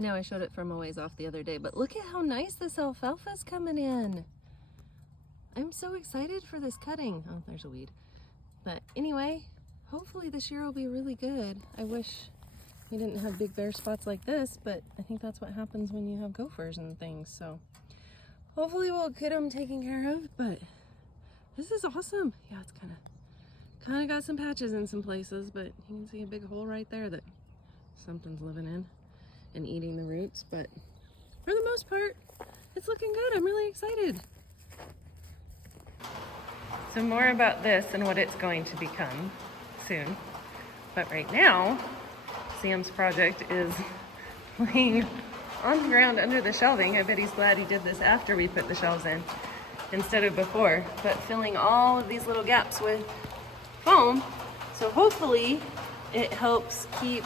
I know I showed it from a ways off the other day, but look at how nice this alfalfa's coming in. I'm so excited for this cutting. Oh, there's a weed. But anyway, hopefully this year will be really good. I wish we didn't have big bare spots like this, but I think that's what happens when you have gophers and things. So hopefully we'll get them taken care of, but this is awesome. Yeah, it's kind of got some patches in some places, but you can see a big hole right there that something's living in and eating the roots. But for the most part, it's looking good. I'm really excited. So more about this and what it's going to become soon. But right now, Sam's project is laying on the ground under the shelving. I bet he's glad he did this after we put the shelves in instead of before, but filling all of these little gaps with foam. So hopefully it helps keep,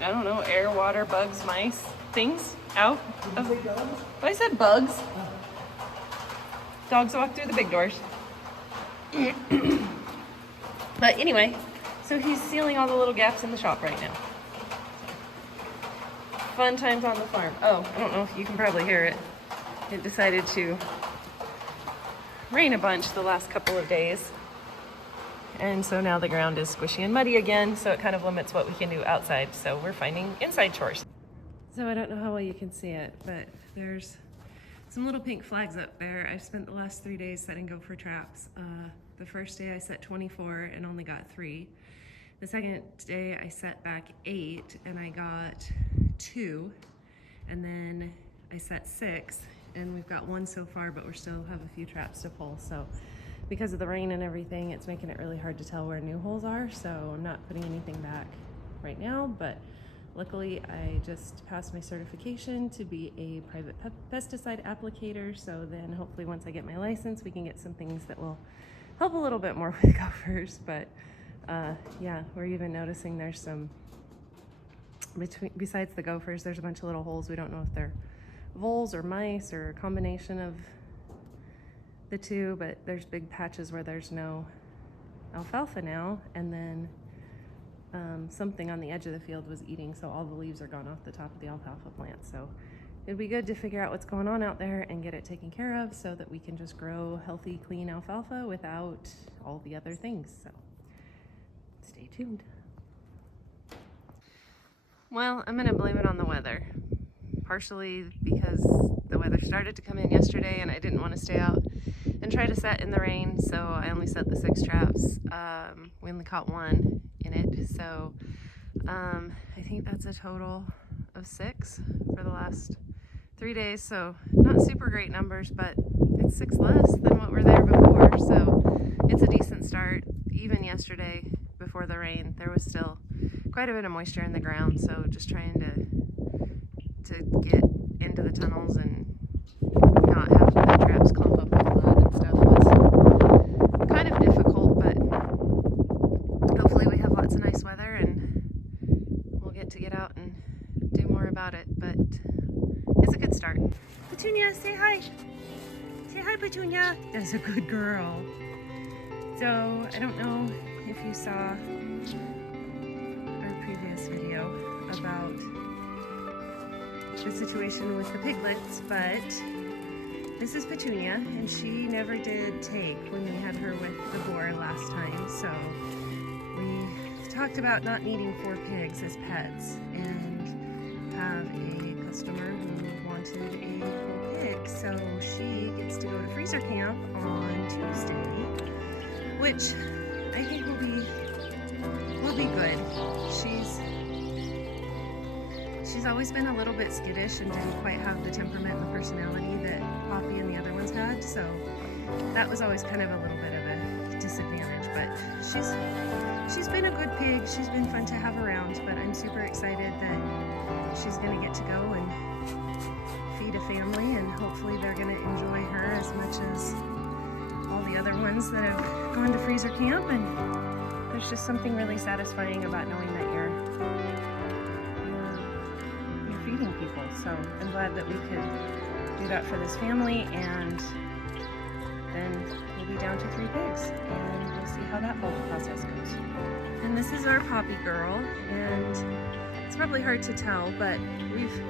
I don't know, air, water, bugs, mice, things out of, I said bugs. Dogs walk through the big doors. But anyway, so he's sealing all the little gaps in the shop right now. Fun times on the farm. Oh, I don't know if you can probably hear it. It decided to rain a bunch the last couple of days. And so now the ground is squishy and muddy again, so it kind of limits what we can do outside. So we're finding inside chores. So I don't know how well you can see it, but there's some little pink flags up there. I've spent the last 3 days setting gopher traps. The first day I set 24 and only got 3. The second day I set back 8 and I got 2. And then I set 6 and we've got 1 so far, but we still have a few traps to pull. So because of the rain and everything, it's making it really hard to tell where new holes are. So I'm not putting anything back right now, but luckily, I just passed my certification to be a private pesticide applicator, so then hopefully once I get my license, we can get some things that will help a little bit more with gophers. But yeah, we're even noticing there's some, besides the gophers, there's a bunch of little holes. We don't know if they're voles or mice or a combination of the two, but there's big patches where there's no alfalfa now, and then something on the edge of the field was eating, so all the leaves are gone off the top of the alfalfa plant. So it'd be good to figure out what's going on out there and get it taken care of so that we can just grow healthy, clean alfalfa without all the other things. So stay tuned. Well, I'm gonna blame it on the weather. Partially because the weather started to come in yesterday and I didn't want to stay out and try to set in the rain, so I only set the 6 traps. We only caught 1 in it, so I think that's a total of 6 for the last 3 days, so not super great numbers, but it's 6 less than what were there before, so it's a decent start. Even yesterday before the rain, there was still quite a bit of moisture in the ground, so just trying to get into the tunnels and not have the traps clump up with mud and stuff was kind of difficult, but hopefully we have lots of nice weather and we'll get out and do more about it. But it's a good start. Petunia, say hi. Say hi, Petunia. That's a good girl. So I don't know if you saw our previous video about the situation with the piglets, but this is Petunia, and she never did take when we had her with the boar last time. So we talked about not needing 4 pigs as pets, and have a customer who wanted a whole pig. So she gets to go to freezer camp on Tuesday, which I think will be good. She's always been a little bit skittish and didn't quite have the temperament and the personality that Poppy and the other ones had, so that was always kind of a little bit of a disadvantage. But she's been a good pig. She's been fun to have around, but I'm super excited that she's going to get to go and feed a family, and hopefully they're going to enjoy her as much as all the other ones that have gone to freezer camp. And there's just something really satisfying about knowing that you're feeding people. So I'm glad that we could do that for this family, and then we'll be down to 3 pigs, and we'll see how that whole process goes. And this is our Poppy girl, and It's probably hard to tell, but we've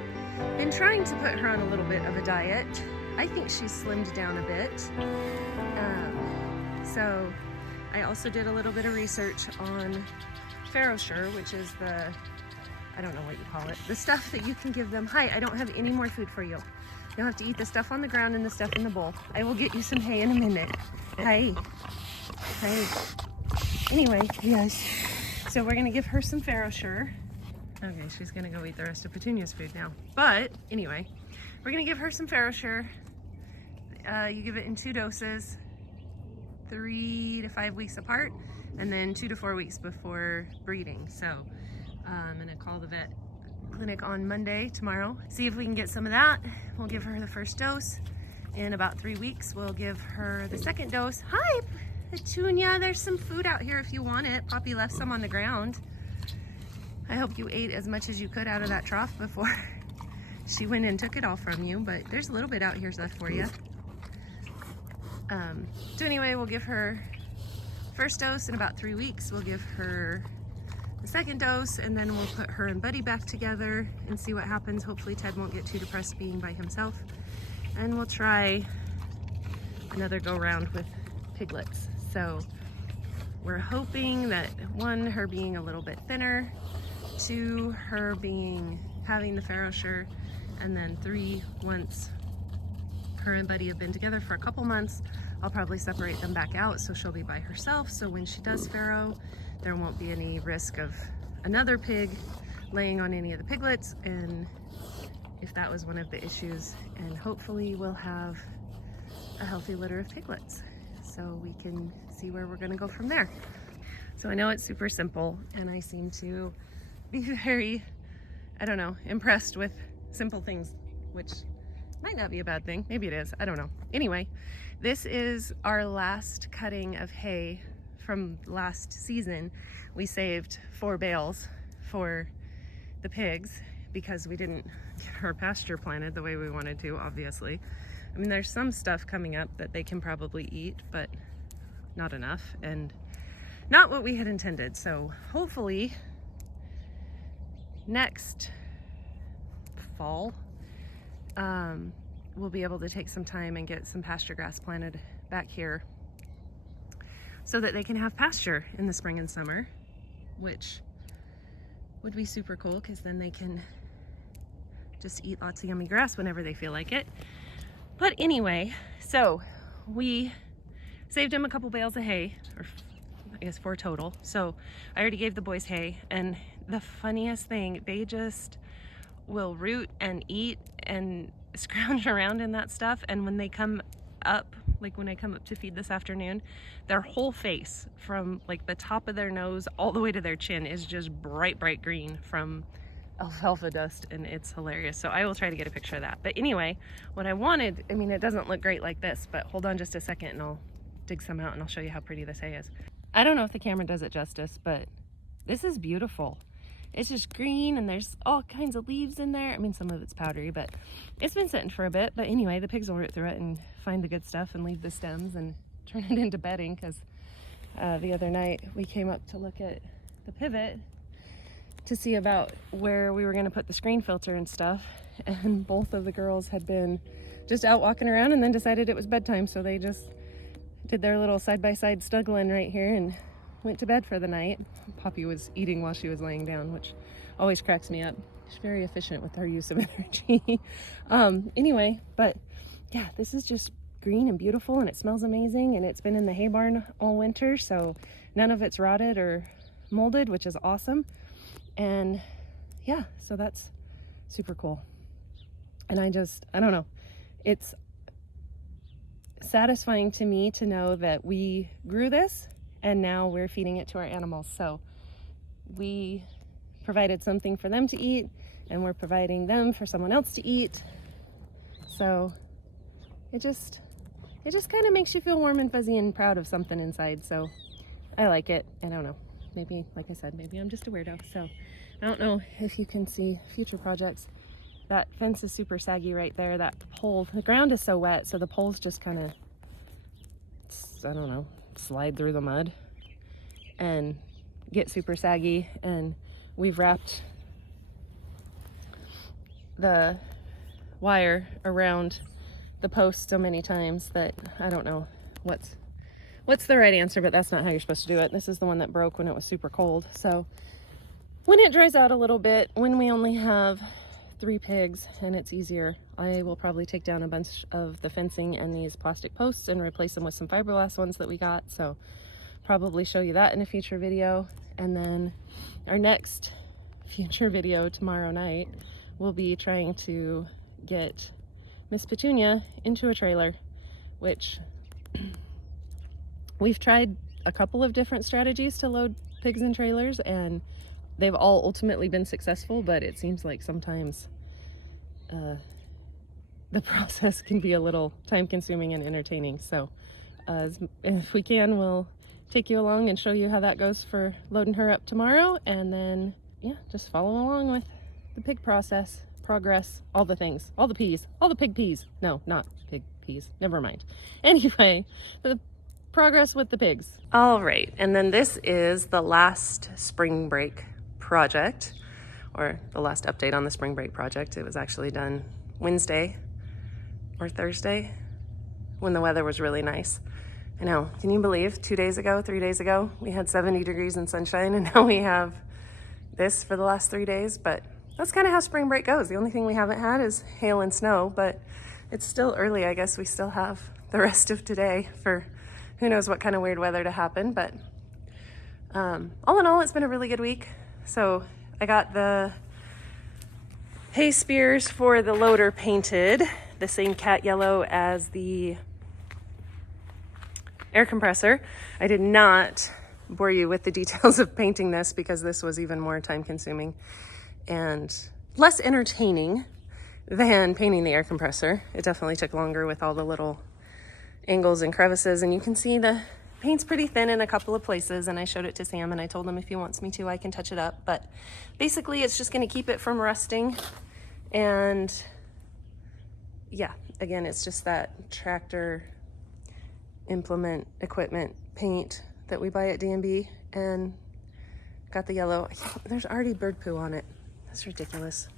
been trying to put her on a little bit of a diet. I think she's slimmed down a bit. So I also did a little bit of research on FarrowSure, which is the, I don't know what you call it, the stuff that you can give them. Hi, I don't have any more food for you. You'll have to eat the stuff on the ground and the stuff in the bowl. I will get you some hay in a minute. Hi. Hi. Anyway, yes. So we're gonna give her some FarrowSure. Okay, she's gonna go eat the rest of Petunia's food now. But anyway, we're gonna give her some FarrowSure. You give it in 2 doses, 3 to 5 weeks apart, and then 2 to 4 weeks before breeding. So I'm gonna call the vet clinic on Monday, tomorrow, see if we can get some of that. We'll give her the first dose. In about 3 weeks, we'll give her the second dose. Hi, Petunia, there's some food out here if you want it. Poppy left some on the ground. I hope you ate as much as you could out of that trough before she went and took it all from you, but there's a little bit out here left for you. So anyway, we'll give her first dose in about 3 weeks. We'll give her the second dose, and then we'll put her and Buddy back together and see what happens. Hopefully Ted won't get too depressed being by himself. And we'll try another go round with piglets. So we're hoping that 1, her being a little bit thinner, 2, her having the FarrowSure, and then 3, once her and Buddy have been together for a couple months, I'll probably separate them back out so she'll be by herself. So when she does farrow, there won't be any risk of another pig laying on any of the piglets, and if that was one of the issues, and hopefully we'll have a healthy litter of piglets so we can see where we're gonna go from there. So I know it's super simple, and I seem to be very, I don't know, impressed with simple things, which might not be a bad thing. Maybe it is, I don't know. Anyway, this is our last cutting of hay from last season. We saved 4 bales for the pigs because we didn't get our pasture planted the way we wanted to, obviously. I mean, there's some stuff coming up that they can probably eat, but not enough, and not what we had intended. So hopefully next fall, we'll be able to take some time and get some pasture grass planted back here so that they can have pasture in the spring and summer, which would be super cool because then they can just eat lots of yummy grass whenever they feel like it. But anyway, so we saved him a couple bales of hay, or I guess 4 total. So I already gave the boys hay, and the funniest thing, they just will root and eat and scrounge around in that stuff. And when they come up, like when I come up to feed this afternoon, their whole face from like the top of their nose all the way to their chin is just bright green from alfalfa dust, and it's hilarious. So I will try to get a picture of that. But anyway, what I wanted, I mean, it doesn't look great like this, but hold on just a second and I'll dig some out and I'll show you how pretty this hay is. I don't know if the camera does it justice, but this is beautiful. It's just green and there's all kinds of leaves in there. I mean, some of it's powdery, but it's been sitting for a bit. But anyway, the pigs will root through it and find the good stuff and leave the stems and turn it into bedding, because the other night we came up to look at the pivot to see about where we were going to put the screen filter and stuff, and both of the girls had been just out walking around and then decided it was bedtime, so they just did their little side-by-side snuggling right here and went to bed for the night. Poppy was eating while she was laying down, which always cracks me up. She's very efficient with her use of energy. Anyway, but yeah, this is just green and beautiful, and it smells amazing, and it's been in the hay barn all winter, so none of it's rotted or molded, which is awesome. And yeah, so that's super cool. And I don't know, it's satisfying to me to know that we grew this and now we're feeding it to our animals. So we provided something for them to eat, and we're providing them for someone else to eat. So it just kind of makes you feel warm and fuzzy and proud of something inside. So I like it. I don't know, maybe, like I said, maybe I'm just a weirdo. So I don't know if you can see future projects. That fence is super saggy right there. That pole, the ground is so wet, so the poles just kind of, I don't know, slide through the mud and get super saggy. And we've wrapped the wire around the post so many times that I don't know what's the right answer, but that's not how you're supposed to do it. This is the one that broke when it was super cold. So when it dries out a little bit, when we only have 3 pigs and it's easier, I will probably take down a bunch of the fencing and these plastic posts and replace them with some fiberglass ones that we got. So probably show you that in a future video. And then our next future video tomorrow night will be trying to get Miss Petunia into a trailer, which we've tried a couple of different strategies to load pigs in trailers and they've all ultimately been successful, but it seems like sometimes the process can be a little time consuming and entertaining. So if we can, we'll take you along and show you how that goes for loading her up tomorrow, and then yeah, just follow along with the pig progress, all the things, all the pig peas. No, not pig peas, never mind. Anyway, the progress with the pigs. All right, and then this is the last spring break project, or the last update on the spring break project. It was actually done Wednesday or Thursday when the weather was really nice. I know, can you believe 3 days ago, we had 70 degrees and sunshine, and now we have this for the last 3 days. But that's kind of how spring break goes. The only thing we haven't had is hail and snow, but it's still early. I guess we still have the rest of today for who knows what kind of weird weather to happen. But all in all, it's been a really good week. So I got the hay spears for the loader painted the same cat yellow as the air compressor. I did not bore you with the details of painting this because this was even more time consuming and less entertaining than painting the air compressor. It definitely took longer with all the little angles and crevices, and you can see the paint's pretty thin in a couple of places, and I showed it to Sam and I told him if he wants me to, I can touch it up. But basically it's just going to keep it from rusting. And yeah, again, it's just that tractor implement equipment paint that we buy at D&B, and got the yellow. There's already bird poo on it. That's ridiculous.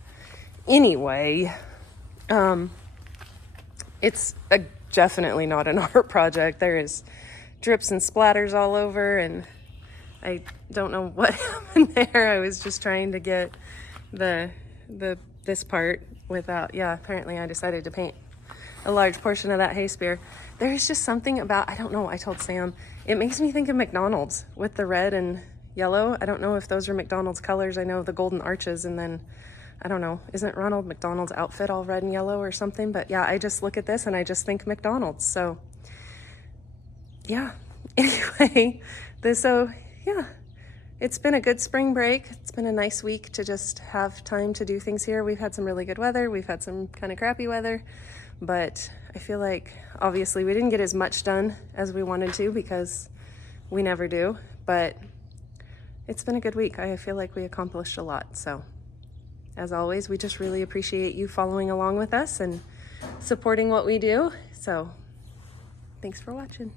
Anyway, it's definitely not an art project. There is drips and splatters all over, and I don't know what happened there. I was just trying to get this part without, yeah, apparently I decided to paint a large portion of that hay spear. There's just something about, I don't know, I told Sam, it makes me think of McDonald's with the red and yellow. I don't know if those are McDonald's colors. I know the golden arches, and then I don't know, isn't Ronald McDonald's outfit all red and yellow or something? But yeah, I just look at this and I just think McDonald's. So yeah, anyway, yeah, it's been a good spring break. It's been a nice week to just have time to do things here. We've had some really good weather. We've had some kind of crappy weather, but I feel like obviously we didn't get as much done as we wanted to because we never do, but it's been a good week. I feel like we accomplished a lot. So as always, we just really appreciate you following along with us and supporting what we do. So thanks for watching.